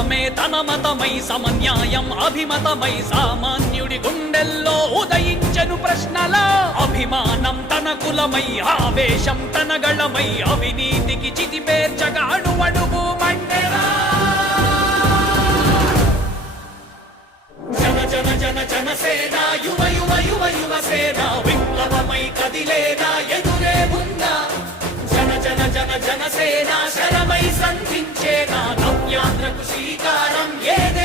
సమత్వమే తన మతమై సమన్యాయం అభిమతమై సామాన్యుడి గుండెల్లో ఉదయించెను ప్రశ్నల అభిమానం తన కులమై ఆవేశం తన గళమై అవినీతికి చితిపేర్చగా అణువణువు మండెరా జన జన జన జనసేన యువ యువ యువ యువసేన విప్లవమై కదిలేనా ఎదురే ఉందా జన జన జన జనసేన శరమై సంధించేనా నవ్యాంధ్రకు శ్రీకారం ఏదే